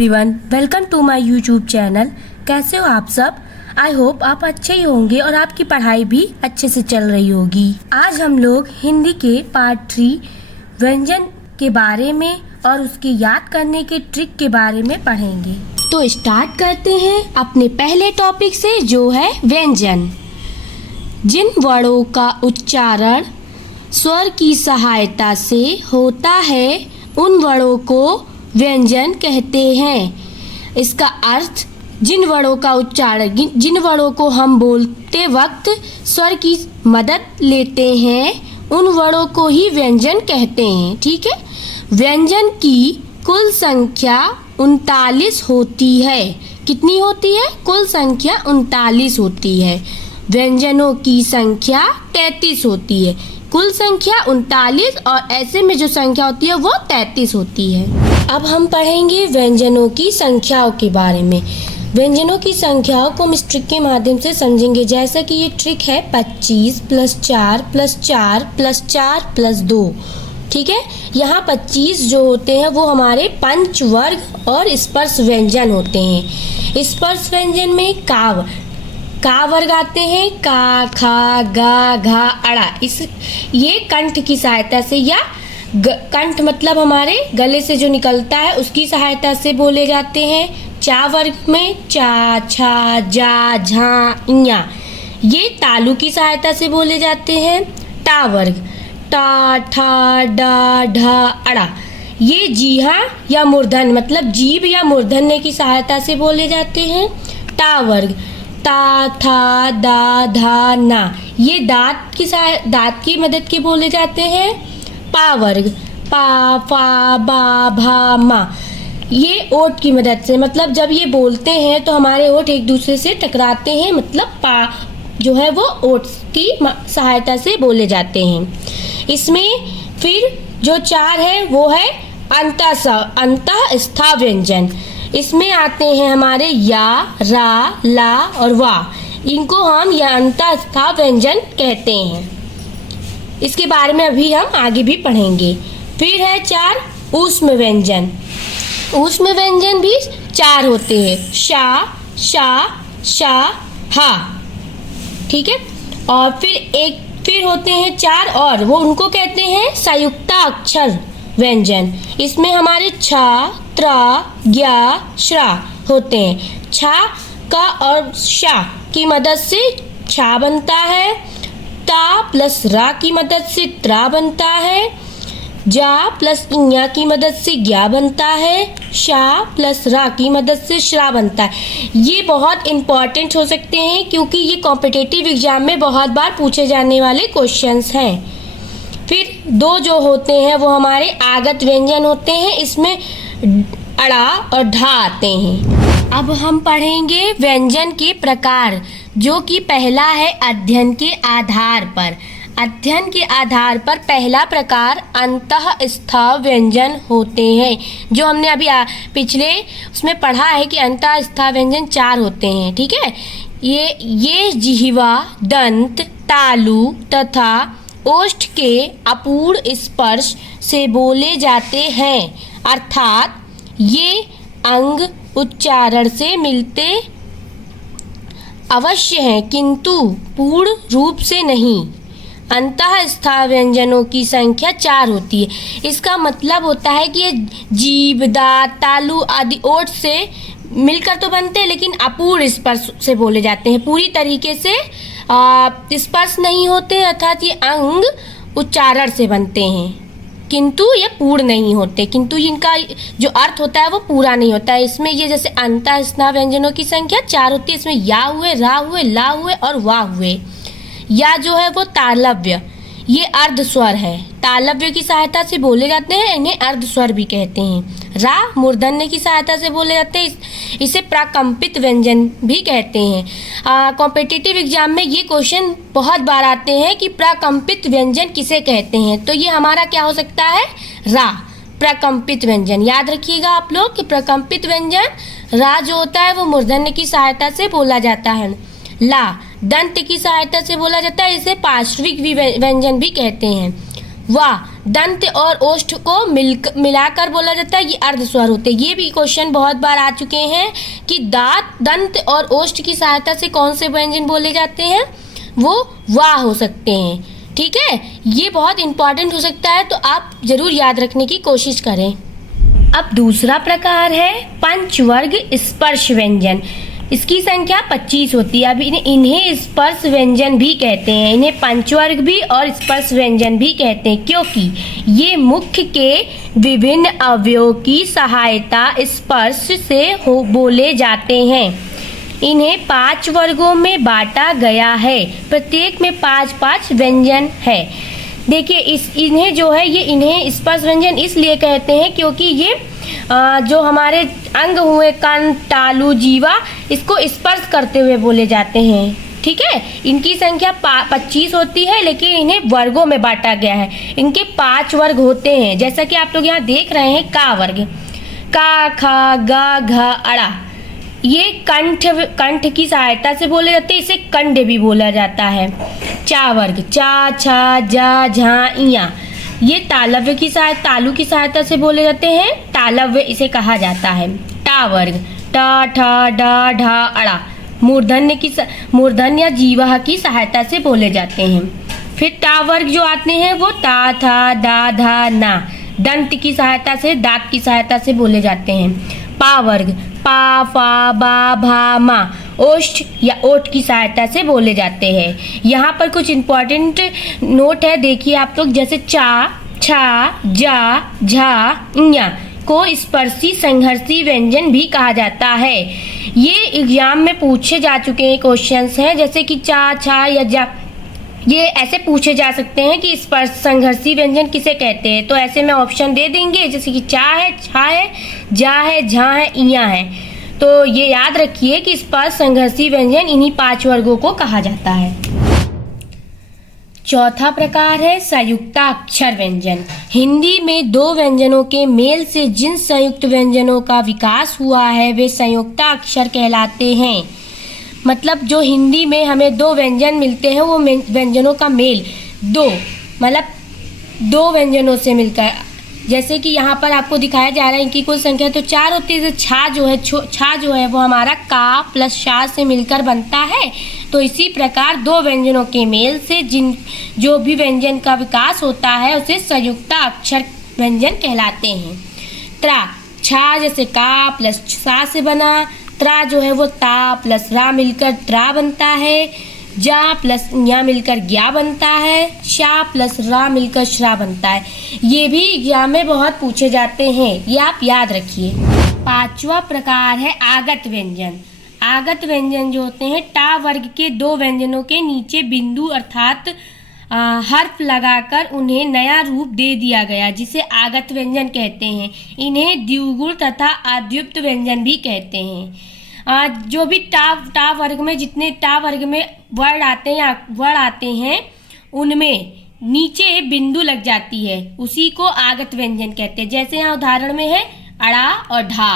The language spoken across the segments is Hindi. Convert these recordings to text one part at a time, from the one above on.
Everyone, welcome to my YouTube channel. कैसे हो आप सब? आई होप आप अच्छे ही होंगे और आपकी पढ़ाई भी अच्छे से चल रही होगी। आज हम लोग हिंदी के पार्ट 3 व्यंजन के बारे में और उसके याद करने के ट्रिक के बारे में पढ़ेंगे। तो स्टार्ट करते हैं अपने पहले टॉपिक से, जो है व्यंजन। जिन वर्णों का उच्चारण स्वर की सहायता से होता है उन वर्णों को व्यंजन कहते हैं। इसका अर्थ, जिन वर्णों का उच्चारण, जिन वर्णों को हम बोलते वक्त स्वर की मदद लेते हैं उन वर्णों को ही व्यंजन कहते हैं। ठीक है। व्यंजन की कुल संख्या 39 होती है। कितनी होती है? कुल संख्या 39 होती है। व्यंजनों की संख्या 33 होती है। कुल संख्या 39 और ऐसे में जो संख्या होती है वो 33 होती है। अब हम पढ़ेंगे व्यंजनों की संख्याओं के बारे में। व्यंजनों की संख्याओं को हम इस ट्रिक के माध्यम से समझेंगे। जैसा कि ये ट्रिक है 25 + 4 + 4 + 4 + 2। ठीक है। यहाँ 25 जो होते हैं वो हमारे पंचवर्ग और स्पर्श व्यंजन होते हैं। स्पर्श व्यंजन में का वर्ग आते हैं, का, खा, गा, घा, अड़ा। ये कंठ की सहायता से, या कंठ मतलब हमारे गले से जो निकलता है उसकी सहायता से बोले जाते हैं। चा वर्ग में चा, छा, जा, झा, इया, ये तालु की सहायता से बोले जाते हैं। टा वर्ग, टा, ठा, डा, ढा, अड़ा, ये जीहा या मूर्धन मतलब जीभ या मूर्धन्य की सहायता से बोले जाते हैं। टा वर्ग, ता, था, दा, धा, ना, ये दांत की मदद के बोले जाते हैं। पा वर्ग, पा, फा, बा, भा, मा, ये ओठ की मदद से, मतलब जब ये बोलते हैं तो हमारे ओठ एक दूसरे से टकराते हैं, मतलब पा जो है वो ओठ की सहायता से बोले जाते हैं। इसमें फिर जो 4 है वो है अंतःस्थ व्यंजन। इसमें आते हैं हमारे या, रा, ला और वा। इनको हम या अंतःस्थ व्यंजन कहते हैं। इसके बारे में अभी हम आगे भी पढ़ेंगे। फिर है 4 ऊष्म व्यंजन। ऊष्म व्यंजन भी 4 होते हैं। शा, शा, शा, हा। ठीक है। और फिर होते हैं 4 और, वो उनको कहते हैं संयुक्ताक्षर व्यंजन। इसमें हमारे छा, त्रा, ज्ञा, श्रा होते हैं। छा का और शा की मदद से छा बनता है। ता प्लस रा की मदद से त्रा बनता है। जा प्लस इया की मदद से ज्ञा बनता है। शा प्लस रा की मदद से श्रा बनता है। ये बहुत इंपॉर्टेंट हो सकते हैं क्योंकि ये कॉम्पिटिटिव एग्जाम में बहुत बार पूछे जाने वाले क्वेश्चंस हैं। फिर 2 जो होते हैं वो हमारे आगत व्यंजन होते हैं। इसमें अड़ा और ढा आते हैं। अब हम पढ़ेंगे व्यंजन के प्रकार, जो कि पहला है अध्ययन के आधार पर। अध्ययन के आधार पर पहला प्रकार अंतःस्थ व्यंजन होते हैं, जो हमने अभी पिछले उसमें पढ़ा है कि अंतःस्थ व्यंजन 4 होते हैं। ठीक है। ये जिह्वा, दंत, तालु तथा ओष्ठ के अपूर्ण स्पर्श से बोले जाते हैं, अर्थात ये अंग उच्चारण से मिलते अवश्य हैं किंतु पूर्ण रूप से नहीं। अंतःस्थ व्यंजनों की संख्या 4 होती है। इसका मतलब होता है कि ये जीभ, दांत, तालु आदि ओठ से मिलकर तो बनते हैं लेकिन अपूर्ण स्पर्श से बोले जाते हैं। पूरी तरीके से स्पर्श नहीं होते, अर्थात ये अंग उच्चारण से बनते हैं किंतु ये पूर्ण नहीं होते, किंतु इनका जो अर्थ होता है वो पूरा नहीं होता है। इसमें ये जैसे अंतःस्थ व्यंजनों की संख्या 4 होती है। इसमें या हुए, रा हुए, ला हुए और वा हुए। या जो है वो तालव्य, ये अर्ध स्वर है, तालव्य की सहायता से बोले जाते हैं, इन्हें अर्ध स्वर भी कहते हैं। रा मूर्धन्य की सहायता से बोले जाते हैं, इसे प्राकंपित व्यंजन भी कहते हैं। कॉम्पिटिटिव एग्जाम में ये क्वेश्चन बहुत बार आते हैं कि प्राकंपित व्यंजन किसे कहते हैं, तो ये हमारा क्या हो सकता है? रा, प्राकंपित व्यंजन। याद रखिएगा आप लोग कि प्राकंपित व्यंजन रा जो होता है वो मूर्धन्य की सहायता से बोला जाता है। ला दंत की सहायता से बोला जाता है, इसे पार्श्विक व्यंजन भी कहते हैं। वा दंत और ओष्ठ को मिलाकर बोला जाता है, ये अर्ध स्वर होते हैं। ये भी क्वेश्चन बहुत बार आ चुके हैं कि दंत और ओष्ठ की सहायता से कौन से व्यंजन बोले जाते हैं, वो वाह हो सकते हैं। ठीक है, ये बहुत इंपॉर्टेंट हो सकता है, तो आप जरूर याद रखने की कोशिश करें। अब दूसरा प्रकार है पंचवर्ग स्पर्श व्यंजन। इसकी संख्या 25 होती है। अब इन्हें स्पर्श व्यंजन भी कहते हैं, इन्हें पंचवर्ग भी और स्पर्श व्यंजन भी कहते हैं, क्योंकि ये मुख्य के विभिन्न अवयवों की सहायता स्पर्श से बोले जाते हैं। इन्हें 5 वर्गों में बांटा गया है, प्रत्येक में 5-5 व्यंजन है। देखिए इन्हें जो है ये इन्हें स्पर्श व्यंजन इसलिए कहते हैं क्योंकि ये जो हमारे अंग हुए कान, तालु, जीवा, इसको स्पर्श करते हुए बोले जाते हैं। ठीक है, इनकी संख्या 25 होती है, लेकिन इन्हें वर्गों में बांटा गया है। इनके 5 वर्ग होते हैं, जैसा कि आप लोग यहाँ देख रहे हैं। का वर्ग, का, खा, गा, घ, अड़ा, ये कंठ की सहायता से बोले जाते हैं, इसे कंड भी बोला जाता है। चा वर्ग, चा, छा, जा, झा, इया, ये तालव्य की तालु की सहायता से बोले जाते हैं, तालव्य इसे कहा जाता है। टा वर्ग, टा, ठा, डा, ढा, अड़ा, मूर्धन्य या जीवा की सहायता से बोले जाते हैं। फिर टा वर्ग जो आते हैं वो ता, था, दा, धा, ना, दंत की सहायता से, दांत की सहायता से बोले जाते हैं। पा वर्ग, पा, फा, बा, भा, मा, ओष्ठ या ओठ की सहायता से बोले जाते हैं। यहाँ पर कुछ इंपॉर्टेंट नोट है, देखिए आप लोग, जैसे चा, छा, जा, झा, इया को स्पर्शी संघर्षी व्यंजन भी कहा जाता है। ये एग्जाम में पूछे जा चुके हैं क्वेश्चंस हैं, जैसे कि चा, छा या जा, ये ऐसे पूछे जा सकते हैं कि स्पर्श संघर्षी व्यंजन किसे कहते हैं। तो ऐसे में ऑप्शन दे देंगे, जैसे कि चा है, छा है, जा है, झा है, इया है। तो ये याद रखिए कि स्पर्श संघर्षी व्यंजन इन्हीं 5 वर्गों को कहा जाता है। चौथा प्रकार है संयुक्ताक्षर व्यंजन। हिंदी में 2 व्यंजनों के मेल से जिन संयुक्त व्यंजनों का विकास हुआ है वे संयुक्ताक्षर कहलाते हैं। मतलब जो हिंदी में हमें 2 व्यंजन मिलते हैं वो व्यंजनों का मेल 2 मतलब 2 व्यंजनों से मिलकर, जैसे कि यहाँ पर आपको दिखाया जा रहा है इनकी कुल संख्या तो 4 होती है। छा जो है वो हमारा का प्लस शा से मिलकर बनता है। तो इसी प्रकार 2 व्यंजनों के मेल से जो भी व्यंजन का विकास होता है उसे संयुक्ताक्षर व्यंजन कहलाते हैं। त्रा, छा जैसे का प्लस सा से बना, त्रा जो है वो ता प्लस रा मिलकर त्रा बनता है। जा प्लस या मिलकर ज्ञा बनता है। शा प्लस रा मिलकर श्रा बनता है। ये भी एग्जाम में बहुत पूछे जाते हैं, ये आप याद रखिए। 5वां प्रकार है आगत व्यंजन। आगत व्यंजन जो होते हैं टा वर्ग के 2 व्यंजनों के नीचे बिंदु अर्थात हर्फ लगाकर उन्हें नया रूप दे दिया गया, जिसे आगत व्यंजन कहते हैं। इन्हें द्विगुण तथा अद्युक्त व्यंजन भी कहते हैं। जो भी टा वर्ग में जितने टा वर्ग में वर्ड आते हैं उनमें नीचे बिंदु लग जाती है, उसी को आगत व्यंजन कहते हैं। जैसे यहाँ उदाहरण में है अड़ा और ढा।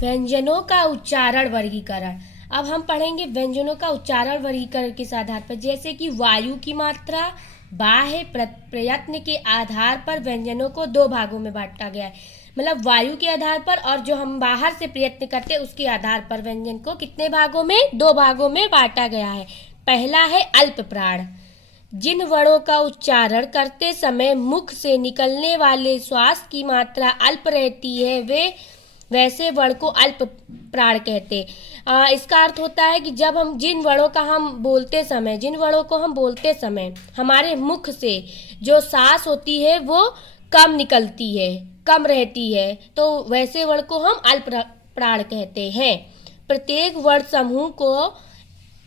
व्यंजनों का उच्चारण वर्गीकरण। अब हम पढ़ेंगे व्यंजनों का उच्चारण वर्गीकरण किस आधार पर, जैसे कि वायु की मात्रा, बाह्य प्रयत्न के आधार पर व्यंजनों को 2 भागों में बांटा गया है। मतलब वायु के आधार पर और जो हम बाहर से प्रयत्न करते हैं उसके आधार पर व्यंजन को कितने भागों में, 2 भागों में बांटा गया है। पहला है अल्प प्राण। जिन वर्णों का उच्चारण करते समय मुख से निकलने वाले श्वास की मात्रा अल्प रहती है वे वैसे वर्ण को अल्प प्राण कहते हैं। इसका अर्थ होता है कि जब हम जिन वर्णों को हम बोलते समय हमारे मुख से जो सांस होती है वो कम निकलती है, कम रहती है, तो वैसे वर्ण को हम अल्प प्राण कहते हैं। प्रत्येक वर्ण समूह को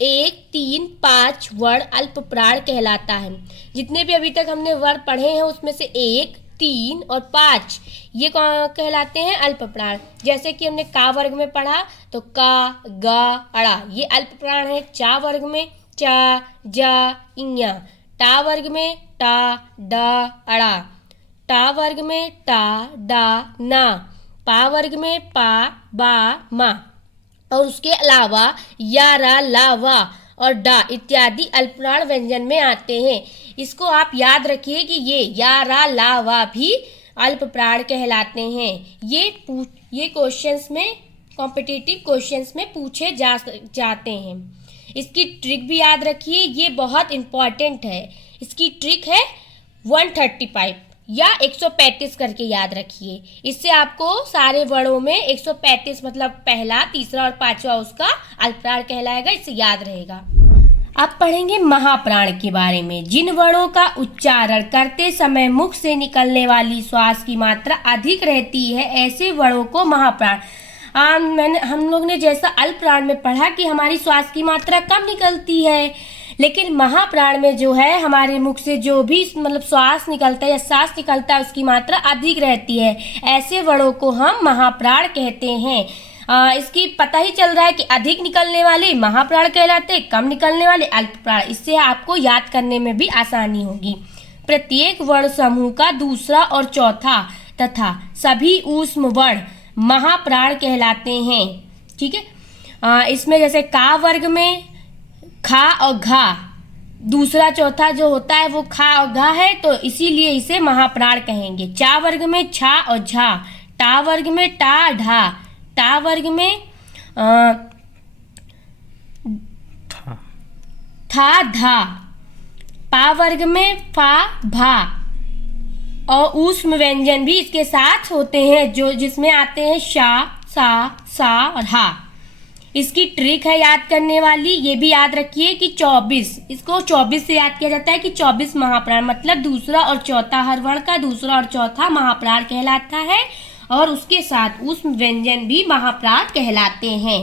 1, 3, 5 वर्ण अल्प प्राण कहलाता है। जितने भी अभी तक हमने वर्ण पढ़े हैं उसमें से 1, 3 और 5 ये कहलाते हैं अल्प प्राण। जैसे कि हमने का वर्ग में पढ़ा तो का, गा, अड़ा ये अल्प प्राण है। चा वर्ग में चा, जा, इया। टा वर्ग में टा, डा, अड़ा। टा वर्ग में टा, डा, ना। पा वर्ग में पा, बा, मा। और उसके अलावा या, रा, ला, वा और डा इत्यादि अल्पप्राण व्यंजन में आते हैं। इसको आप याद रखिए कि ये या, रा, ला, वा भी अल्पप्राण कहलाते हैं। ये क्वेश्चंस में, कॉम्पिटिटिव क्वेश्चंस में पूछे जाते हैं। इसकी ट्रिक भी याद रखिए, ये बहुत इंपॉर्टेंट है। इसकी ट्रिक है 135 या 135 करके याद रखिए। इससे आपको सारे वर्णों में 135 मतलब पहला, तीसरा और पांचवा उसका अल्पप्राण कहलाएगा, इससे याद रहेगा। अब पढ़ेंगे महाप्राण के बारे में। जिन वर्णों का उच्चारण करते समय मुख से निकलने वाली श्वास की मात्रा अधिक रहती है, ऐसे वर्णों को महाप्राण। हम लोग ने जैसा अल्पप्राण में पढ़ा कि हमारी श्वास की मात्रा कम निकलती है, लेकिन महाप्राण में जो है हमारे मुख से जो भी मतलब श्वास निकलता है या सांस निकलता है उसकी मात्रा अधिक रहती है। ऐसे वर्णों को हम महाप्राण कहते हैं। इसकी पता ही चल रहा है कि अधिक निकलने वाले महाप्राण कहलाते, कम निकलने वाले अल्पप्राण। इससे आपको याद करने में भी आसानी होगी। प्रत्येक वर्ण समूह का दूसरा और चौथा तथा सभी ऊष्म वर्ण महाप्राण कहलाते हैं। ठीक है, इसमें जैसे का वर्ग में खा और घा, दूसरा चौथा जो होता है वो खा और घा है, तो इसीलिए इसे महाप्राण कहेंगे। चा वर्ग में छा और झा, टा वर्ग में टा ढा, टा वर्ग में था धा, पा वर्ग में फा भा, और ऊष्म व्यंजन भी इसके साथ होते हैं जो जिसमें आते हैं शा, सा और हा। इसकी ट्रिक है याद करने वाली, ये भी याद रखिए कि 24, इसको 24 से याद किया जाता है कि 24 महाप्राण, मतलब दूसरा और चौथा, हर वर्ण का दूसरा और चौथा महाप्राण कहलाता है, और उसके साथ ऊष्म व्यंजन भी महाप्राण कहलाते हैं।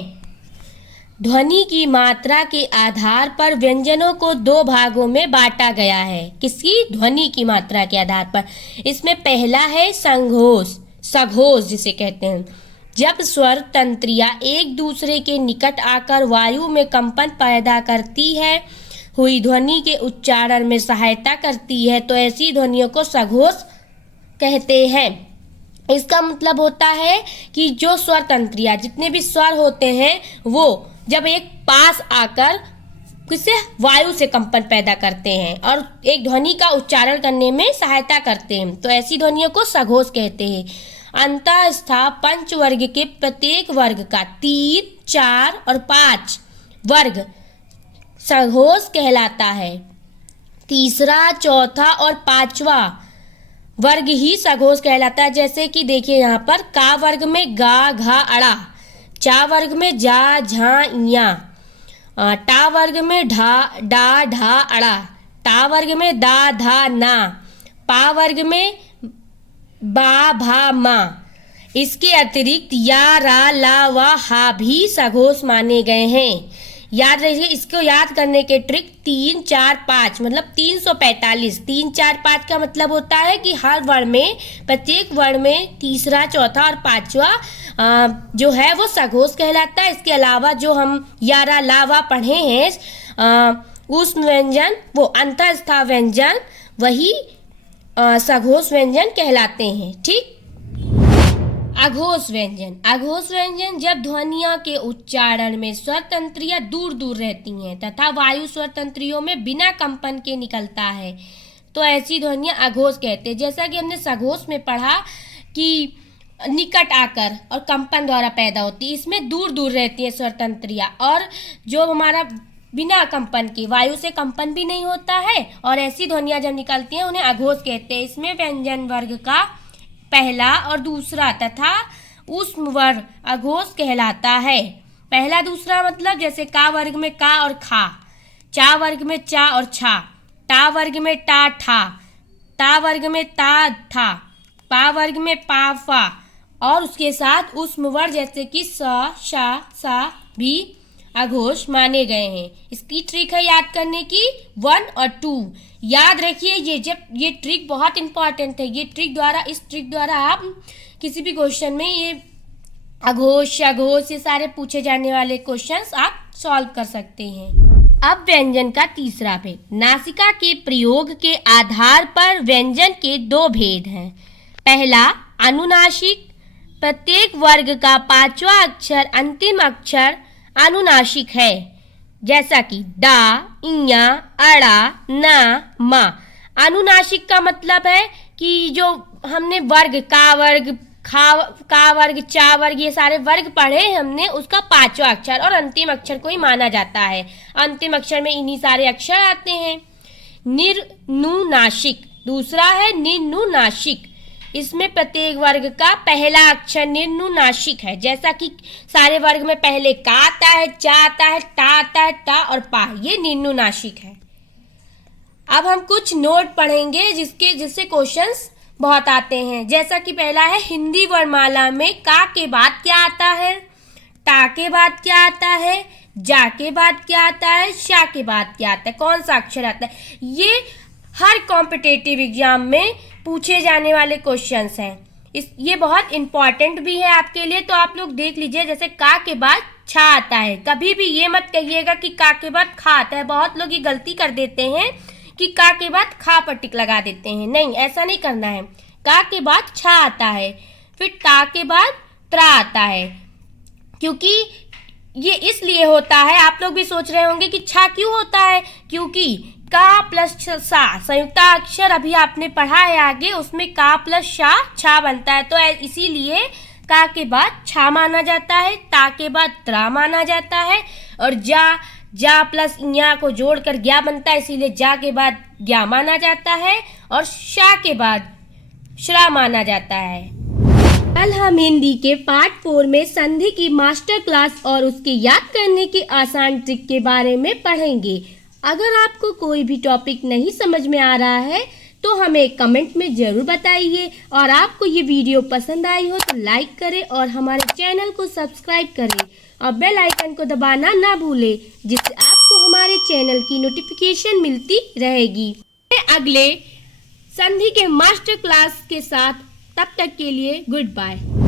ध्वनि की मात्रा के आधार पर व्यंजनों को दो भागों में बांटा गया है। किसकी? ध्वनि की मात्रा के आधार पर। इसमें पहला है संघोष, सघोष जिसे कहते हैं। जब स्वर तंत्रियां एक दूसरे के निकट आकर वायु में कंपन पैदा करती है, हुई ध्वनि के उच्चारण में सहायता करती है, तो ऐसी ध्वनियों को सघोष कहते हैं। इसका मतलब होता है कि जो स्वर तंत्रियां, जितने भी स्वर होते हैं, वो जब एक पास आकर किससे वायु से कंपन पैदा करते हैं और एक ध्वनि का उच्चारण करने में सहायता करते हैं, तो ऐसी ध्वनियों को सघोष कहते हैं। अंतःस्थ पंचवर्ग के प्रत्येक वर्ग का 3, 4 और 5 वर्ग सघोष कहलाता है। तीसरा, चौथा और पांचवा वर्ग ही सघोष कहलाता है। जैसे कि देखिए यहाँ पर का वर्ग में गा, घा, अड़ा, चा वर्ग में जा, झा, इया, टा वर्ग में ढा, डा, ढा, अड़ा, टा वर्ग में दा, धा, ना, पा वर्ग में बा, भा, मा। इसके अतिरिक्त या, रा, ला, वा, हा भी सघोष माने गए हैं। याद रखिए, इसको याद करने के ट्रिक 3, 4, 5 मतलब 345। 3, 4, 5 का मतलब होता है कि हर वर्ण में, प्रत्येक वर्ण में तीसरा, चौथा और पांचवा जो है वो सघोष कहलाता है। इसके अलावा जो हम यारा, लावा पढ़े हैं ऊष्म व्यंजन, वो अंतःस्थ व्यंजन, वही सघोष व्यंजन कहलाते हैं। ठीक। अघोष व्यंजन। अघोष व्यंजन जब ध्वनियों के उच्चारण में स्वर तंत्रियां दूर दूर रहती हैं तथा वायु स्वर तंत्रियों में बिना कंपन के निकलता है, तो ऐसी ध्वनियां अघोष कहते हैं। जैसा कि हमने सघोष में पढ़ा कि निकट आकर और कंपन द्वारा पैदा होती है, इसमें दूर दूर रहती है स्वर तंत्रियां, और जो हमारा बिना कंपन के, वायु से कंपन भी नहीं होता है, और ऐसी ध्वनियां जब निकलती हैं उन्हें अघोष कहते हैं। इसमें व्यंजन वर्ग का पहला और दूसरा तथा ऊष्म वर्ग अघोष कहलाता है। पहला दूसरा मतलब जैसे का वर्ग में का और खा, चा वर्ग में चा और छा, टा वर्ग में टा ठा, ता वर्ग में ता था, पा वर्ग में पा फा, और उसके साथ ऊष्म वर्ग जैसे कि स, शा, सा भी अघोष माने गए हैं। इसकी ट्रिक है याद करने की 1 और 2। याद रखिए, ये ट्रिक बहुत इंपॉर्टेंट है। इस ट्रिक द्वारा आप किसी भी क्वेश्चन में ये अघोष, अघोष, ये सारे पूछे जाने वाले क्वेश्चंस आप सॉल्व कर सकते हैं। अब व्यंजन का तीसरा भेद। नासिका के प्रयोग के आधार पर व्यंजन के 2 भेद हैं। पहला, अनुनासिक। प्रत्येक वर्ग का 5वां अक्षर अंतिम अक्षर अनुनासिक है। जैसा कि डा, इया, अड़ा, ना, मा। अनुनासिक का मतलब है कि जो हमने वर्ग का वर्ग, का वर्ग, चा वर्ग, ये सारे वर्ग पढ़े हमने, उसका पांचवा अक्षर और अंतिम अक्षर को ही माना जाता है। अंतिम अक्षर में इन्हीं सारे अक्षर आते हैं। निर्नुनासिक दूसरा है निर्नुनासिक। इसमें प्रत्येक वर्ग का पहला अक्षर निर्नुनासिक है। जैसा कि सारे वर्ग में पहले का आता है, चा आता है, टा आता है, टा और पा, ये निर्नुनासिक है। अब हम कुछ नोट पढ़ेंगे जिससे क्वेश्चंस बहुत आते हैं। जैसा कि पहला है, हिंदी वर्णमाला में का के बाद क्या आता है, टा के बाद क्या आता है, जा के बाद क्या आता है, शा के बाद क्या आता है, कौन सा अक्षर आता है। ये हर कॉम्पिटिटिव एग्जाम में पूछे जाने वाले क्वेश्चंस हैं। ये बहुत इंपॉर्टेंट भी है आपके लिए, तो आप लोग देख लीजिए। जैसे का के बाद छा आता है, कभी भी ये मत कहिएगा कि का के बाद खा आता है। बहुत लोग ये गलती कर देते हैं कि का के बाद खा पर टिक लगा देते हैं। नहीं, ऐसा नहीं करना है। का के बाद छा आता है, फिर टा के बाद त्रा आता है। क्योंकि ये इसलिए होता है, आप लोग भी सोच रहे होंगे कि छा क्यों होता है, क्योंकि का प्लस सा संयुक्ताक्षर अभी आपने पढ़ा है आगे, उसमें का प्लस शा छा बनता है। तो इसीलिए का के बाद छा माना जाता है, ता के बाद त्रा माना जाता है, और जा प्लस इया को जोड़कर ज्ञा बनता है, इसीलिए जा के बाद ज्ञा माना जाता है, और शा के बाद श्रा माना जाता है। कल हम हिंदी के पार्ट 4 में संधि की मास्टर क्लास और उसके याद करने की आसान ट्रिक के बारे में पढ़ेंगे। अगर आपको कोई भी टॉपिक नहीं समझ में आ रहा है तो हमें कमेंट में ज़रूर बताइए, और आपको ये वीडियो पसंद आई हो तो लाइक करें और हमारे चैनल को सब्सक्राइब करें और बेल आइकन को दबाना ना भूलें, जिससे आपको हमारे चैनल की नोटिफिकेशन मिलती रहेगी। अगले संधि के मास्टर क्लास के साथ, तब तक के लिए गुड बाय।